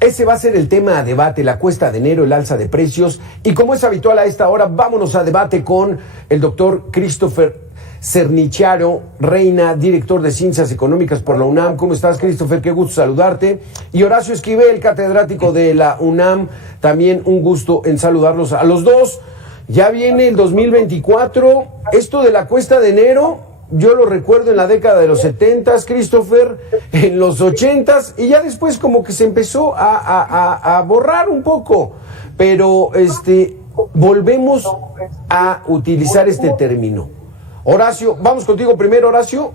Ese va a ser el tema a debate, la cuesta de enero, el alza de precios. Y como es habitual a esta hora, vámonos a debate con el doctor Christopher Cernicharo Reina, director de Ciencias Económicas por la UNAM. ¿Cómo estás, Christopher? Qué gusto saludarte. Y Horacio Esquivel, catedrático de la UNAM. También un gusto en saludarlos a los dos. Ya viene el 2024. Esto de la cuesta de enero, yo lo recuerdo en la década de los 70s, Christopher, en los 80s, y ya después como que se empezó a borrar un poco. Pero volvemos a utilizar este término. Horacio, vamos contigo primero, Horacio.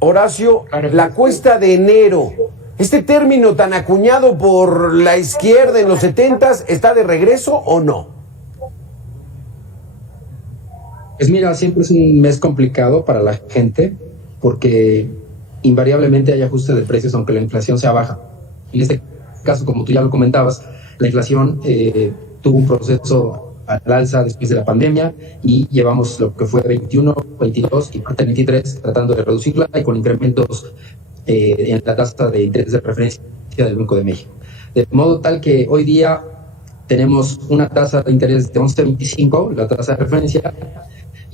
Horacio, la cuesta de enero, este término tan acuñado por la izquierda en los 70s, ¿está de regreso o no? Pues mira, siempre es un mes complicado para la gente porque invariablemente hay ajuste de precios aunque la inflación sea baja. En este caso, como tú ya lo comentabas, la inflación tuvo un proceso al alza después de la pandemia y llevamos lo que fue 21, 22 y parte 23 tratando de reducirla y con incrementos en la tasa de interés de referencia del Banco de México. De modo tal que hoy día tenemos una tasa de interés de 11.25, la tasa de referencia,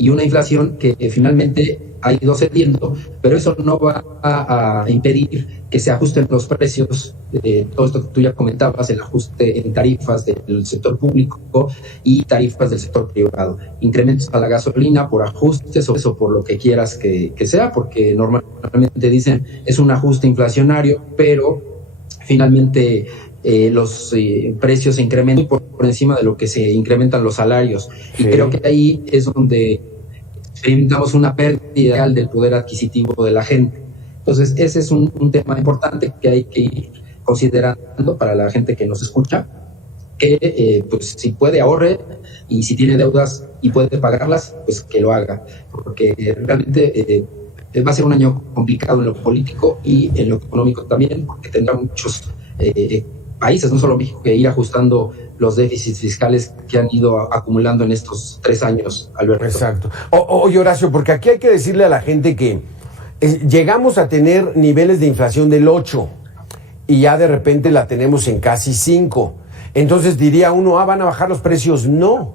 y una inflación que finalmente ha ido cediendo, pero eso no va a impedir que se ajusten los precios, todo esto que tú ya comentabas, el ajuste en tarifas del sector público y tarifas del sector privado, incrementos a la gasolina por ajustes o eso por lo que quieras que sea, porque normalmente dicen es un ajuste inflacionario, pero finalmente los precios se incrementan por encima de lo que se incrementan los salarios. Sí. Y creo que ahí es donde experimentamos una pérdida del poder adquisitivo de la gente. Entonces, ese es un tema importante que hay que ir considerando para la gente que nos escucha, que pues si puede ahorre y si tiene deudas y puede pagarlas, pues que lo haga, porque realmente va a ser un año complicado en lo político y en lo económico también, porque tendrá muchos países, no solo México, que ir ajustando los déficits fiscales que han ido acumulando en estos 3 años, Alberto. Exacto. Oye, Horacio, porque aquí hay que decirle a la gente que llegamos a tener niveles de inflación del 8 y ya de repente la tenemos en casi 5. Entonces diría uno, van a bajar los precios. No.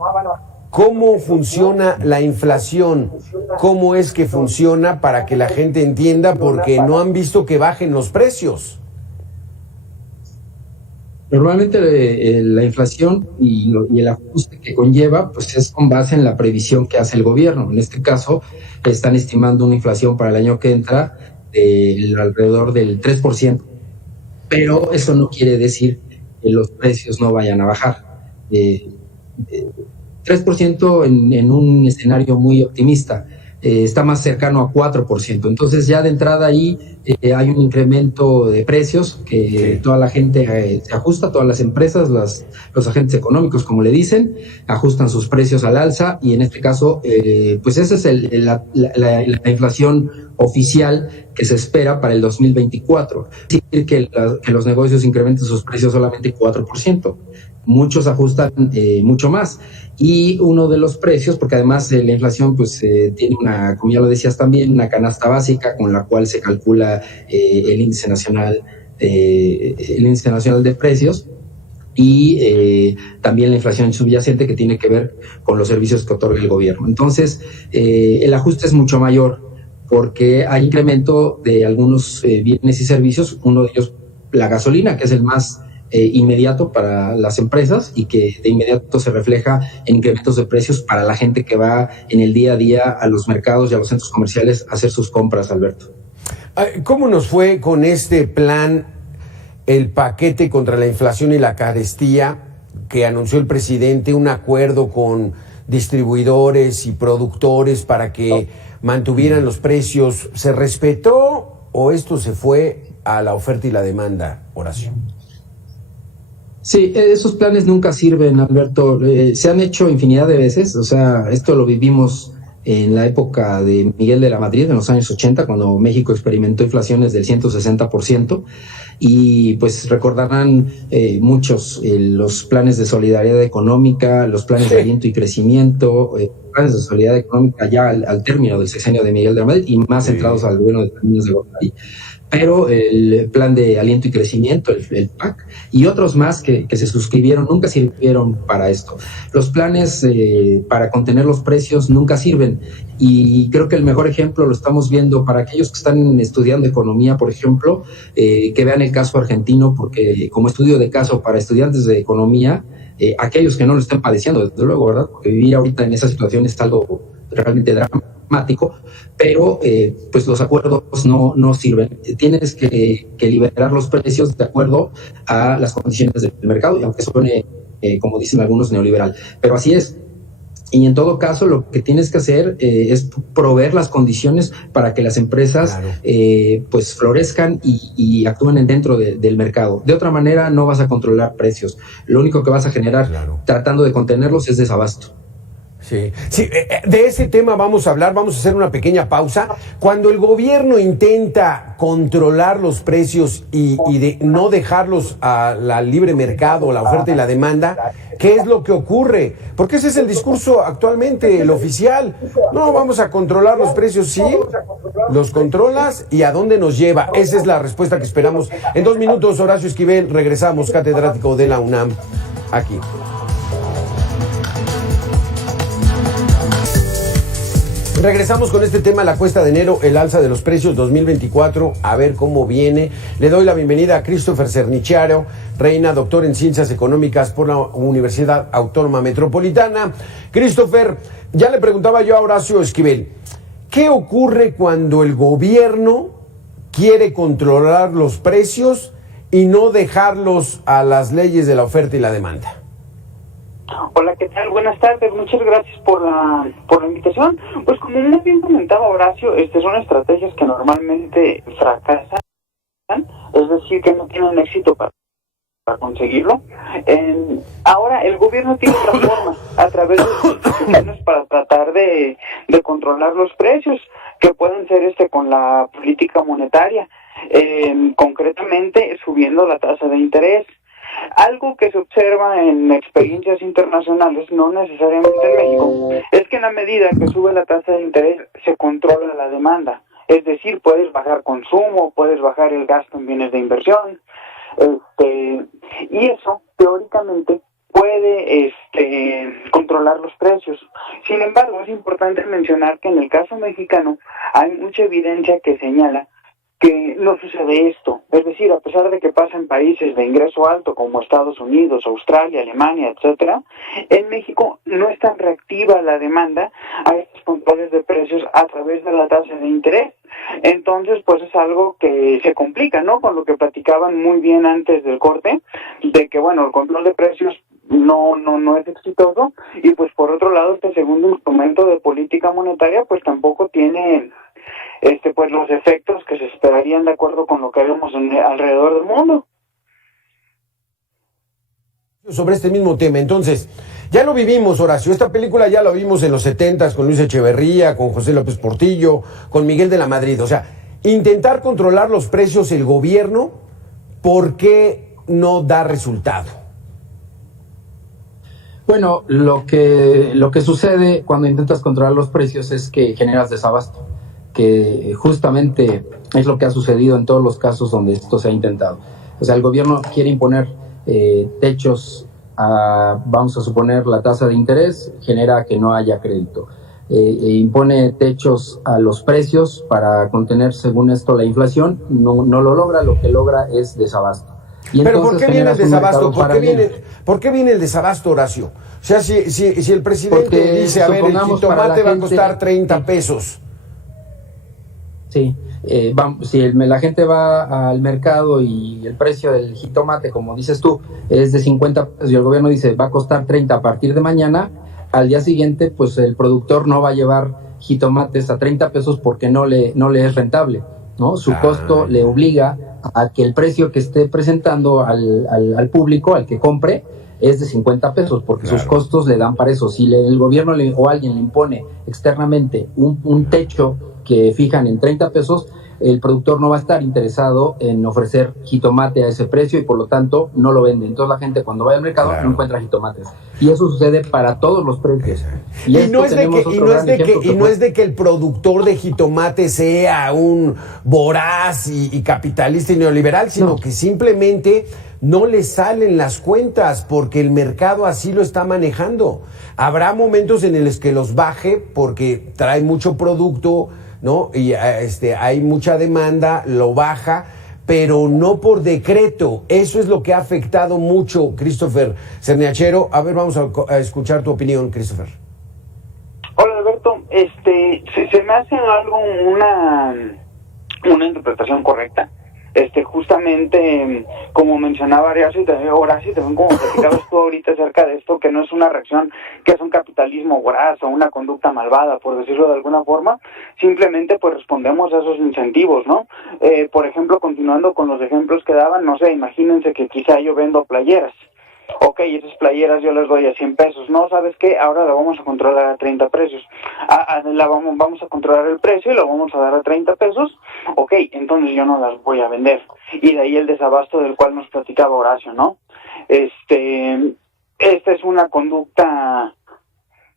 ¿Cómo funciona la inflación? ¿Cómo es que funciona para que la gente entienda? Porque no han visto que bajen los precios. Normalmente la inflación y el ajuste que conlleva pues es con base en la previsión que hace el gobierno. En este caso están estimando una inflación para el año que entra de alrededor del 3%, pero eso no quiere decir que los precios no vayan a bajar. 3% en un escenario muy optimista. Está más cercano a 4%. Entonces ya de entrada ahí hay un incremento de precios que toda la gente se ajusta, todas las empresas, los agentes económicos, como le dicen, ajustan sus precios al alza y en este caso, pues esa es la inflación oficial que se espera para el 2024. Es decir, que los negocios incrementen sus precios solamente 4%. Muchos ajustan mucho más. Y uno de los precios, porque además la inflación pues tiene una, como ya lo decías también, una canasta básica con la cual se calcula el índice nacional de precios y también la inflación subyacente que tiene que ver con los servicios que otorga el gobierno. Entonces, el ajuste es mucho mayor porque hay incremento de algunos bienes y servicios, uno de ellos la gasolina, que es el más inmediato para las empresas y que de inmediato se refleja en incrementos de precios para la gente que va en el día a día a los mercados y a los centros comerciales a hacer sus compras, Alberto. ¿Cómo nos fue con este plan, el paquete contra la inflación y la carestía que anunció el presidente, un acuerdo con distribuidores y productores para que mantuvieran los precios? ¿Se respetó o esto se fue a la oferta y la demanda, Horacio? Sí, esos planes nunca sirven, Alberto. Se han hecho infinidad de veces, o sea, esto lo vivimos en la época de Miguel de la Madrid, en los años 80, cuando México experimentó inflaciones del 160%, y pues recordarán muchos los planes de solidaridad económica, los planes de aliento y crecimiento, planes de solidaridad económica ya al término del sexenio de Miguel de la Madrid y más centrados al gobierno de Salinas de Gortari. pero el Plan de Aliento y Crecimiento, el PAC, y otros más que se suscribieron, nunca sirvieron para esto. Los planes para contener los precios nunca sirven, y creo que el mejor ejemplo lo estamos viendo para aquellos que están estudiando economía, por ejemplo, que vean el caso argentino, porque como estudio de caso para estudiantes de economía, aquellos que no lo estén padeciendo, desde luego, ¿verdad? Porque vivir ahorita en esa situación es algo realmente dramático, pero pues los acuerdos no sirven. Tienes que liberar los precios de acuerdo a las condiciones del mercado, y aunque suene, como dicen algunos, neoliberal, pero así es. Y en todo caso, lo que tienes que hacer es proveer las condiciones para que las empresas pues florezcan y actúen dentro del mercado. De otra manera, no vas a controlar precios. Lo único que vas a generar tratando de contenerlos es desabasto. Sí, de ese tema vamos a hablar, vamos a hacer una pequeña pausa. Cuando el gobierno intenta controlar los precios y no dejarlos a la libre mercado, la oferta y la demanda, ¿qué es lo que ocurre? Porque ese es el discurso actualmente, el oficial. No, vamos a controlar los precios, sí, los controlas, ¿y a dónde nos lleva? Esa es la respuesta que esperamos. En 2 minutos, Horacio Esquivel, regresamos, catedrático de la UNAM, aquí. Regresamos con este tema, la cuesta de enero, el alza de los precios 2024, a ver cómo viene. Le doy la bienvenida a Christopher Sernicharo, Reina, doctor en Ciencias Económicas por la Universidad Autónoma Metropolitana. Christopher, ya le preguntaba yo a Horacio Esquivel, ¿qué ocurre cuando el gobierno quiere controlar los precios y no dejarlos a las leyes de la oferta y la demanda? Hola, ¿qué tal? Buenas tardes, muchas gracias por la invitación. Pues como muy bien comentaba Horacio, son estrategias que normalmente fracasan, es decir, que no tienen éxito para conseguirlo. Ahora el gobierno tiene otras formas a través de sus instituciones para tratar de controlar los precios, que pueden ser con la política monetaria, concretamente subiendo la tasa de interés. Algo que se observa en experiencias internacionales, no necesariamente en México, es que en la medida que sube la tasa de interés se controla la demanda. Es decir, puedes bajar consumo, puedes bajar el gasto en bienes de inversión, y eso teóricamente puede controlar los precios. Sin embargo, es importante mencionar que en el caso mexicano hay mucha evidencia que señala que no sucede esto. Es decir, a pesar de que pasa en países de ingreso alto como Estados Unidos, Australia, Alemania, etcétera, en México no es tan reactiva la demanda a estos controles de precios a través de la tasa de interés. Entonces, pues es algo que se complica, ¿no? Con lo que platicaban muy bien antes del corte, de que, bueno, el control de precios no es exitoso, y pues por otro lado, este segundo instrumento de política monetaria, pues tampoco tiene pues los efectos que se esperarían de acuerdo con lo que vemos alrededor del mundo. Sobre este mismo tema, entonces, ya lo vivimos, Horacio, esta película ya la vimos en los 70s con Luis Echeverría, con José López Portillo, con Miguel de la Madrid. O sea, intentar controlar los precios el gobierno, ¿por qué no da resultado? Bueno, lo que sucede cuando intentas controlar los precios es que generas desabasto, que justamente es lo que ha sucedido en todos los casos donde esto se ha intentado. O sea, el gobierno quiere imponer techos vamos a suponer, la tasa de interés, genera que no haya crédito. Impone techos a los precios para contener, según esto, la inflación. No lo logra, lo que logra es desabasto. Y pero ¿por qué viene el desabasto? ¿Por qué viene el desabasto, Horacio? O sea, si el presidente dice, a ver, el jitomate va a costar 30 pesos. Sí, si la gente va al mercado y el precio del jitomate, como dices tú, es de 50 pesos y el gobierno dice va a costar 30 a partir de mañana, al día siguiente pues el productor no va a llevar jitomates a 30 pesos porque no le es rentable, ¿no? Su costo le obliga a que el precio que esté presentando al público, al que compre, es de 50 pesos, porque sus costos le dan para eso. Si el gobierno o alguien le impone externamente un techo que fijan en 30 pesos, el productor no va a estar interesado en ofrecer jitomate a ese precio y por lo tanto no lo vende. Entonces la gente cuando vaya al mercado no encuentra jitomates. Y eso sucede para todos los precios. Y no es de que el productor de jitomate sea un voraz y capitalista y neoliberal, sino que simplemente no le salen las cuentas porque el mercado así lo está manejando. Habrá momentos en los que los baje porque trae mucho producto, ¿no? Y hay mucha demanda, lo baja, pero no por decreto. Eso es lo que ha afectado mucho, Christopher Cerniachero. A ver, vamos a escuchar tu opinión, Christopher. Hola, Alberto. Se me hace algo una interpretación correcta. Justamente, como mencionaba Horacio, también como platicabas tú ahorita acerca de esto, que no es una reacción, que es un capitalismo voraz o una conducta malvada, por decirlo de alguna forma, simplemente pues respondemos a esos incentivos, ¿no? Por ejemplo, continuando con los ejemplos que daban, no sé, imagínense que quizá yo vendo playeras. Ok, esas playeras yo las doy a 100 pesos. No, ¿sabes qué? Ahora la vamos a controlar a 30 pesos. Vamos a controlar el precio y lo vamos a dar a 30 pesos. Ok, entonces yo no las voy a vender. Y de ahí el desabasto del cual nos platicaba Horacio, ¿no? Esta es una conducta,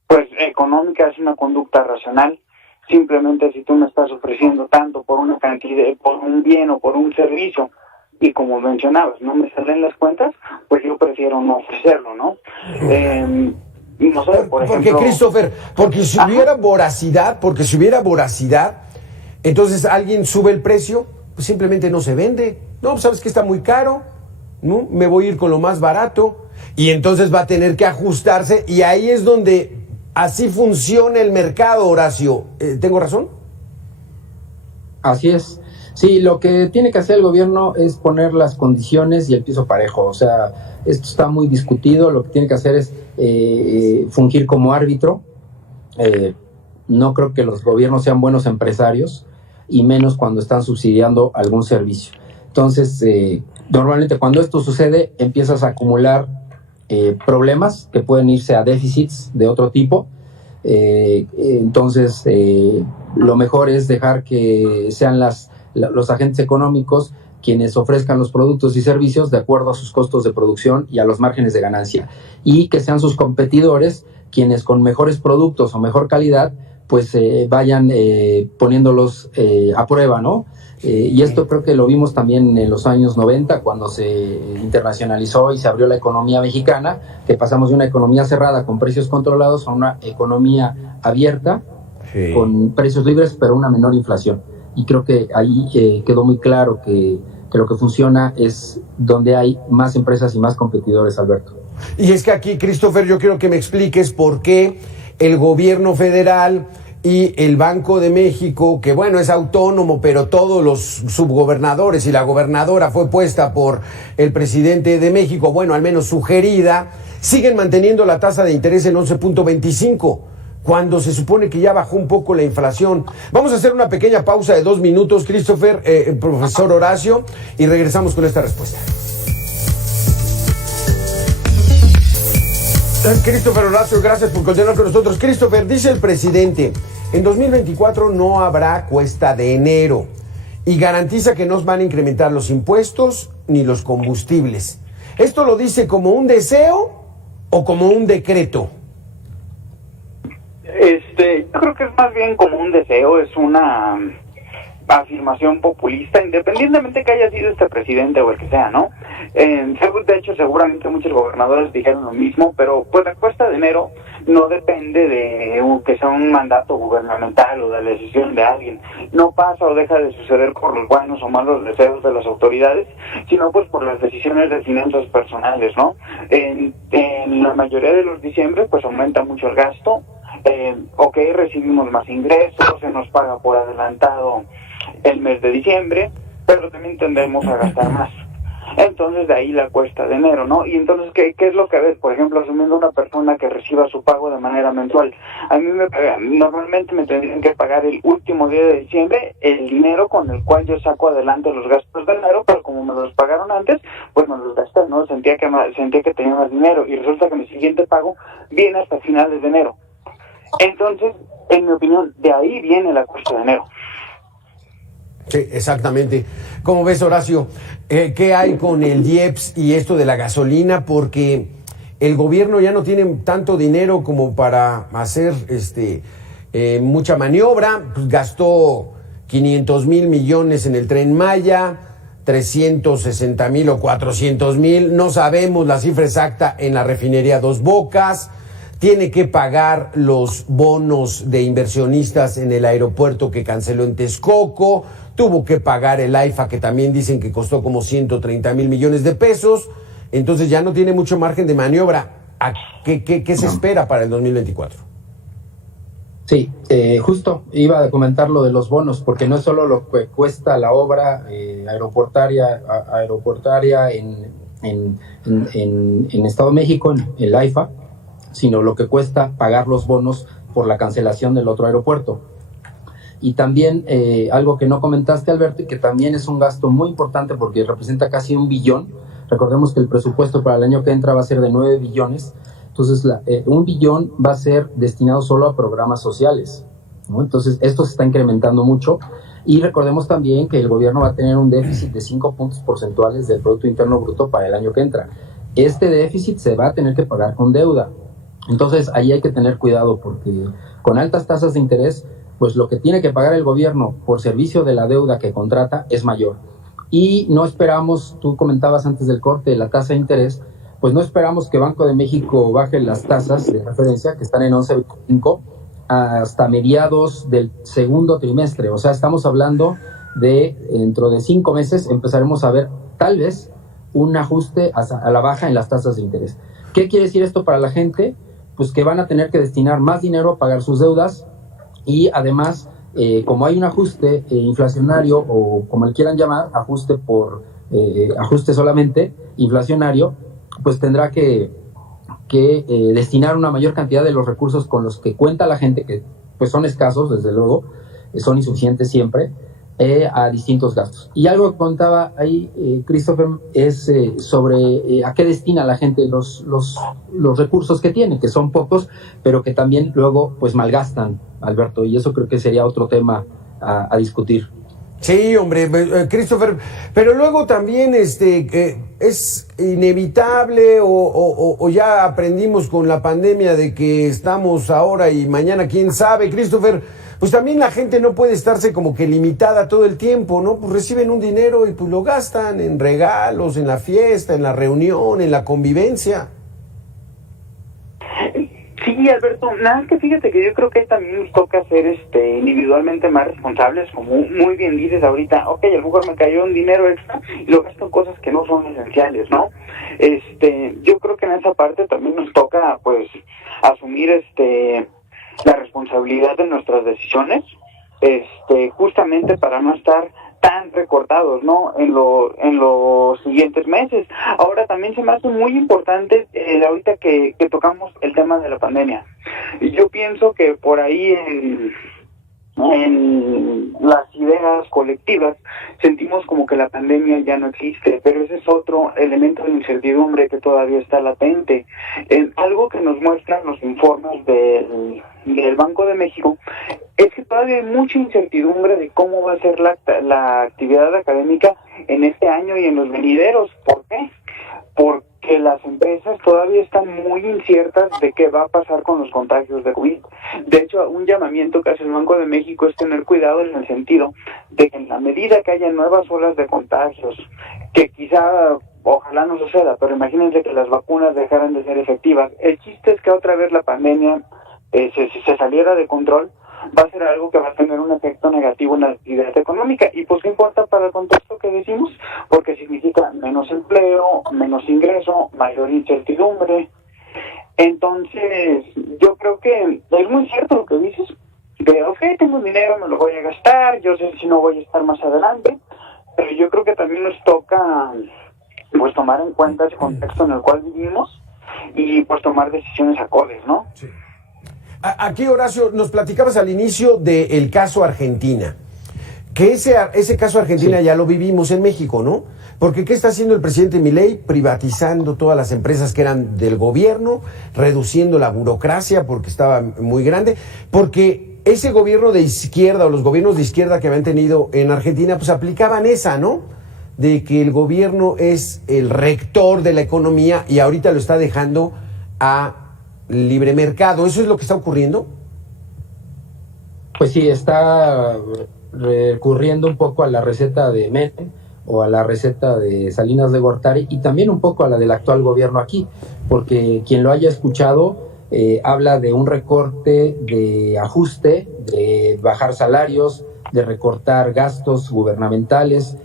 pues, económica, es una conducta racional. Simplemente si tú me estás ofreciendo tanto por una cantidad, por un bien o por un servicio, y como mencionabas, no me salen las cuentas, pues yo prefiero no ofrecerlo, ¿no? No sé, por ejemplo... Porque, Christopher, si hubiera voracidad, entonces alguien sube el precio, pues simplemente no se vende. No, pues sabes que está muy caro, ¿no? Me voy a ir con lo más barato, y entonces va a tener que ajustarse, y ahí es donde así funciona el mercado, Horacio. ¿Tengo razón? Así es. Sí, lo que tiene que hacer el gobierno es poner las condiciones y el piso parejo. O sea, esto está muy discutido. Lo que tiene que hacer es fungir como árbitro. No creo que los gobiernos sean buenos empresarios, y menos cuando están subsidiando algún servicio. Entonces, normalmente cuando esto sucede, empiezas a acumular problemas que pueden irse a déficits de otro tipo. Entonces, lo mejor es dejar que sean los agentes económicos quienes ofrezcan los productos y servicios de acuerdo a sus costos de producción y a los márgenes de ganancia, y que sean sus competidores quienes con mejores productos o mejor calidad pues vayan poniéndolos a prueba, ¿no? Y esto creo que lo vimos también en los años 90 cuando se internacionalizó y se abrió la economía mexicana, que pasamos de una economía cerrada con precios controlados a una economía abierta, sí, con precios libres pero una menor inflación. Y creo que ahí quedó muy claro que lo que funciona es donde hay más empresas y más competidores, Alberto. Y es que aquí, Christopher, yo quiero que me expliques por qué el gobierno federal y el Banco de México, que bueno, es autónomo, pero todos los subgobernadores y la gobernadora fue puesta por el presidente de México, bueno, al menos sugerida, siguen manteniendo la tasa de interés en 11.25%. Cuando se supone que ya bajó un poco la inflación. Vamos a hacer una pequeña pausa de 2 minutos, Christopher, profesor Horacio, y regresamos con esta respuesta. Christopher, Horacio, gracias por continuar con nosotros. Christopher, dice el presidente, en 2024 no habrá cuesta de enero y garantiza que no van a incrementar los impuestos ni los combustibles. ¿Esto lo dice como un deseo o como un decreto? Yo creo que es más bien como un deseo, es una afirmación populista, independientemente que haya sido este presidente o el que sea, ¿no? De hecho, seguramente muchos gobernadores dijeron lo mismo, pero pues la cuesta de enero no depende de que sea un mandato gubernamental o de la decisión de alguien. No pasa o deja de suceder por los buenos o malos deseos de las autoridades, sino pues por las decisiones de finanzas personales, ¿no? En la mayoría de los diciembre pues aumenta mucho el gasto. Recibimos más ingresos, se nos paga por adelantado el mes de diciembre, pero también tendemos a gastar más. Entonces de ahí la cuesta de enero, ¿no? Y entonces, ¿qué es lo que ves? Por ejemplo, asumiendo una persona que reciba su pago de manera mensual. A mí normalmente me tendrían que pagar el último día de diciembre el dinero con el cual yo saco adelante los gastos de enero, pero como me los pagaron antes, pues me los gasté, ¿no? Sentía que tenía más dinero y resulta que mi siguiente pago viene hasta finales de enero. Entonces, en mi opinión, de ahí viene la cuesta de enero. Sí, exactamente. ¿Cómo ves, Horacio? ¿Qué hay con el IEPS y esto de la gasolina? Porque el gobierno ya no tiene tanto dinero como para hacer mucha maniobra. Pues gastó 500,000 millones en el Tren Maya, 360,000 o 400,000, no sabemos la cifra exacta, en la refinería Dos Bocas. Tiene que pagar los bonos de inversionistas en el aeropuerto que canceló en Texcoco, tuvo que pagar el AIFA, que también dicen que costó como 130,000 millones de pesos, entonces ya no tiene mucho margen de maniobra. ¿Qué se espera para el 2024? Sí, justo iba a comentar lo de los bonos, porque no es solo lo que cuesta la obra aeroportaria en Estado de México, en el AIFA, sino lo que cuesta pagar los bonos por la cancelación del otro aeropuerto. Y también algo que no comentaste, Alberto, y que también es un gasto muy importante porque representa casi 1 billón. Recordemos que el presupuesto para el año que entra va a ser de 9 billones. Entonces, 1 billón va a ser destinado solo a programas sociales, ¿no? Entonces, esto se está incrementando mucho. Y recordemos también que el gobierno va a tener un déficit de 5 puntos porcentuales del Producto Interno Bruto para el año que entra. Este déficit se va a tener que pagar con deuda. Entonces, ahí hay que tener cuidado porque con altas tasas de interés, pues lo que tiene que pagar el gobierno por servicio de la deuda que contrata es mayor. Y no esperamos, tú comentabas antes del corte, la tasa de interés, pues no esperamos que Banco de México baje las tasas de referencia, que están en 11.25, hasta mediados del segundo trimestre. O sea, estamos hablando de dentro de 5 meses empezaremos a ver tal vez un ajuste a la baja en las tasas de interés. ¿Qué quiere decir esto para la gente? Pues que van a tener que destinar más dinero a pagar sus deudas y además, como hay un ajuste inflacionario o como le quieran llamar, ajuste solamente inflacionario, pues tendrá que destinar una mayor cantidad de los recursos con los que cuenta la gente, que pues son escasos, desde luego, son insuficientes siempre, a distintos gastos. Y algo que contaba ahí, Christopher, es sobre a qué destina la gente los recursos que tiene, que son pocos, pero que también luego pues malgastan, Alberto, y eso creo que sería otro tema a discutir. Sí, hombre, Christopher, pero luego también es inevitable o ya aprendimos con la pandemia de que estamos ahora y mañana quién sabe, Christopher, pues también la gente no puede estarse como que limitada todo el tiempo, ¿no? Pues reciben un dinero y pues lo gastan en regalos, en la fiesta, en la reunión, en la convivencia. Sí, Alberto, nada más que fíjate que yo creo que también nos toca ser individualmente más responsables, como muy bien dices ahorita. Ok, a lo mejor me cayó un dinero extra y lo gasto en cosas que no son esenciales, ¿no? Yo creo que en esa parte también nos toca pues asumir la responsabilidad de nuestras decisiones, justamente para no estar tan recortados, ¿no? En los siguientes meses. Ahora también se me hace muy importante ahorita que tocamos el tema de la pandemia. Y yo pienso que por ahí en las ideas colectivas sentimos como que la pandemia ya no existe, pero ese es otro elemento de incertidumbre que todavía está latente. Algo que nos muestran los informes del Banco de México es que todavía hay mucha incertidumbre de cómo va a ser la actividad académica en este año y en los venideros. ¿Por qué? Porque las empresas todavía están muy inciertas de qué va a pasar con los contagios de COVID. De hecho, un llamamiento que hace el Banco de México es tener cuidado en el sentido de que en la medida que haya nuevas olas de contagios, que quizá, ojalá no suceda, pero imagínense que las vacunas dejaran de ser efectivas. El chiste es que otra vez la pandemia se saliera de control, va a ser algo que va a tener un efecto negativo en la actividad económica. ¿Y pues qué importa para el contexto que decimos? Porque significa menos empleo, menos ingreso, mayor incertidumbre. Entonces, yo creo que es muy cierto lo que dices, de ok, tengo dinero, me lo voy a gastar, yo sé si no voy a estar más adelante, pero yo creo que también nos toca pues tomar en cuenta ese contexto en el cual vivimos y pues tomar decisiones acordes, ¿no? Sí. Aquí, Horacio, nos platicabas al inicio del caso Argentina, que ese caso Argentina ya lo vivimos en México, ¿no? Porque ¿qué está haciendo el presidente Milei? Privatizando todas las empresas que eran del gobierno, reduciendo la burocracia porque estaba muy grande, porque ese gobierno de izquierda o los gobiernos de izquierda que habían tenido en Argentina, pues aplicaban esa, ¿no? De que el gobierno es el rector de la economía y ahorita lo está dejando a libre mercado. ¿Eso es lo que está ocurriendo? Pues sí, está recurriendo un poco a la receta de Menem o a la receta de Salinas de Gortari y también un poco a la del actual gobierno aquí, porque quien lo haya escuchado habla de un recorte, de ajuste, de bajar salarios, de recortar gastos gubernamentales,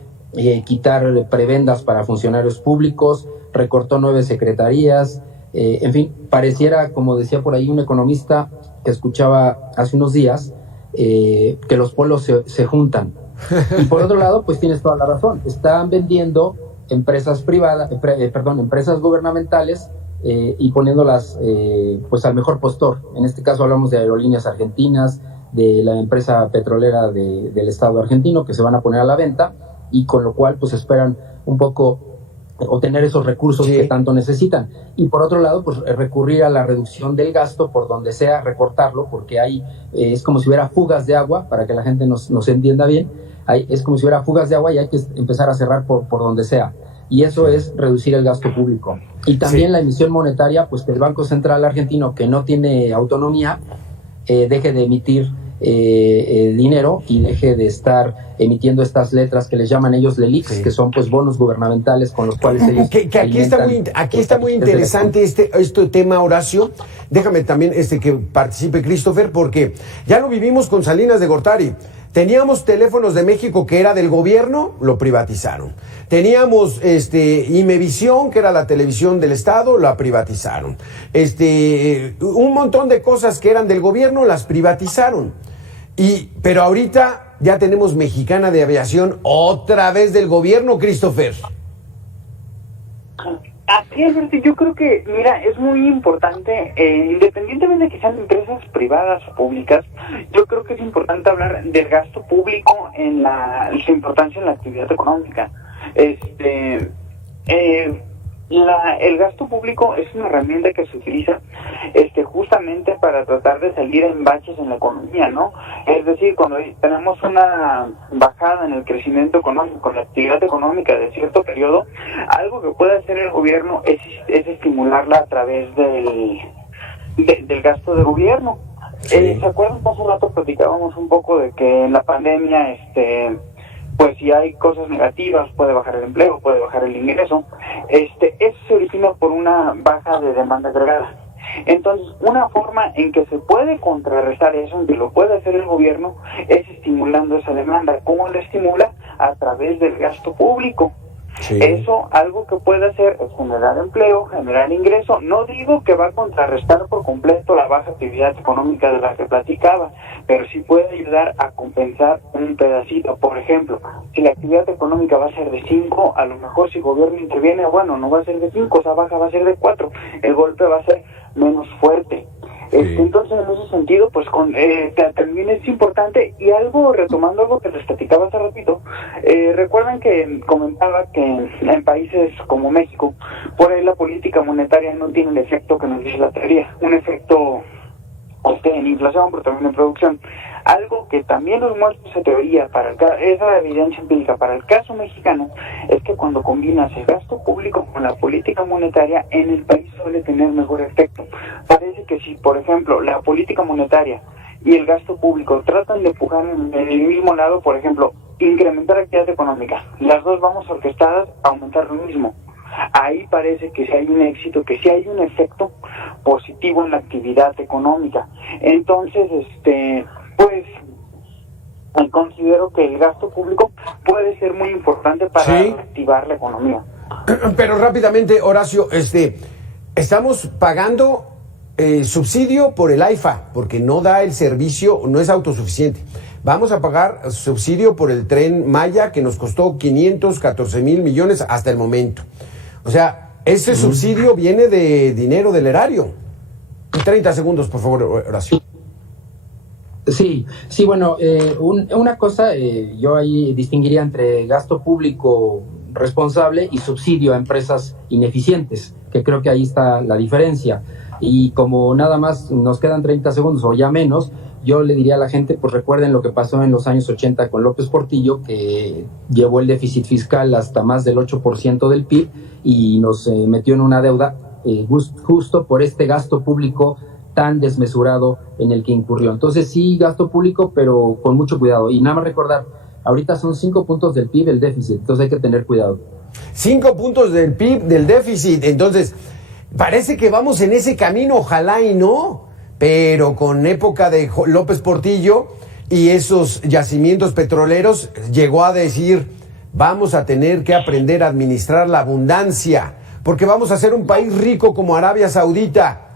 quitar prebendas para funcionarios públicos, recortó 9 secretarías, en fin, pareciera, como decía por ahí un economista que escuchaba hace unos días, que los polos se juntan. Y por otro lado, pues tienes toda la razón, están vendiendo empresas privadas, empresas gubernamentales y poniéndolas pues al mejor postor. En este caso hablamos de Aerolíneas Argentinas, de la empresa petrolera del Estado argentino, que se van a poner a la venta y con lo cual pues esperan un poco obtener esos recursos que tanto necesitan. Y por otro lado, pues recurrir a la reducción del gasto por donde sea, recortarlo, porque hay es como si hubiera fugas de agua, para que la gente nos entienda bien, es como si hubiera fugas de agua y hay que empezar a cerrar por donde sea. Y eso es reducir el gasto público. Y también la emisión monetaria, pues que el Banco Central argentino, que no tiene autonomía, deje de emitir dinero y deje de estar emitiendo estas letras que les llaman ellos LELIQs, que son pues bonos gubernamentales con los cuales ellos que aquí está muy interesante este tema, Horacio. Déjame también que participe Christopher, porque ya lo vivimos con Salinas de Gortari. Teníamos Teléfonos de México, que era del gobierno, lo privatizaron. Teníamos Imevisión, que era la televisión del Estado, la privatizaron. Un montón de cosas que eran del gobierno las privatizaron. Pero ahorita ya tenemos Mexicana de Aviación otra vez del gobierno, Christopher. Así es, yo creo que, mira, es muy importante, independientemente de que sean empresas privadas o públicas, yo creo que es importante hablar del gasto público en su importancia en la actividad económica. El gasto público es una herramienta que se utiliza justamente para tratar de salir en baches en la economía, ¿no? Es decir, cuando tenemos una bajada en el crecimiento económico, en la actividad económica de cierto periodo, algo que puede hacer el gobierno es estimularla a través del gasto del gobierno. ¿Se acuerdan? Hace un rato platicábamos un poco de que en la pandemia, pues si hay cosas negativas, puede bajar el empleo, puede bajar el ingreso. Eso se origina por una baja de demanda agregada. Entonces, una forma en que se puede contrarrestar eso, en que lo puede hacer el gobierno, es estimulando esa demanda. ¿Cómo la estimula? A través del gasto público. Sí. Eso, algo que puede hacer es generar empleo, generar ingreso. No digo que va a contrarrestar por completo la baja actividad económica de la que platicaba, pero sí puede ayudar a compensar un pedacito. Por ejemplo, si la actividad económica va a ser de 5, a lo mejor si el gobierno interviene, bueno, no va a ser de 5, esa baja va a ser de 4. El golpe va a ser menos fuerte. Entonces, en ese sentido, pues también es importante, y retomando algo que les platicaba hace ratito, recuerdan que comentaba que en países como México, por ahí la política monetaria no tiene el efecto que nos dice la teoría, un efecto en inflación, pero también en producción. Algo que también nos muestra esa teoría, esa evidencia empírica para el caso mexicano, es que cuando combinas el gasto público con la política monetaria, en el país suele tener mejor efecto. Parece que si, por ejemplo, la política monetaria y el gasto público tratan de empujar en el mismo lado, por ejemplo, incrementar la actividad económica, las dos vamos orquestadas a aumentar lo mismo. Ahí parece que sí hay un éxito, que sí hay un efecto positivo en la actividad económica. Entonces, pues considero que el gasto público puede ser muy importante para reactivar la economía. Pero rápidamente, Horacio, estamos pagando subsidio por el AIFA, porque no da el servicio, no es autosuficiente. Vamos a pagar subsidio por el Tren Maya, que nos costó 514,000 millones hasta el momento. O sea, ese subsidio viene de dinero del erario. 30 segundos, por favor, Horacio. Sí, bueno, una cosa, yo ahí distinguiría entre gasto público responsable y subsidio a empresas ineficientes, que creo que ahí está la diferencia. Y como nada más nos quedan 30 segundos o ya menos, yo le diría a la gente, pues recuerden lo que pasó en los años 80 con López Portillo, que llevó el déficit fiscal hasta más del 8% del PIB y nos metió en una deuda justo por este gasto público tan desmesurado en el que incurrió. Entonces sí, gasto público, pero con mucho cuidado. Y nada más recordar, ahorita son 5 puntos del PIB el déficit, entonces hay que tener cuidado. 5 puntos del PIB del déficit, entonces parece que vamos en ese camino, ojalá y no, pero con época de López Portillo y esos yacimientos petroleros llegó a decir, vamos a tener que aprender a administrar la abundancia, porque vamos a ser un país rico como Arabia Saudita.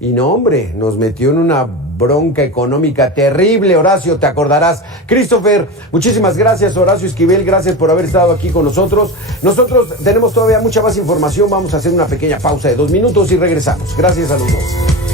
Y no, hombre, nos metió en una bronca económica terrible, Horacio, te acordarás. Christopher, muchísimas gracias, Horacio Esquivel, gracias por haber estado aquí con nosotros. Nosotros tenemos todavía mucha más información, vamos a hacer una pequeña pausa de 2 minutos y regresamos. Gracias a los dos.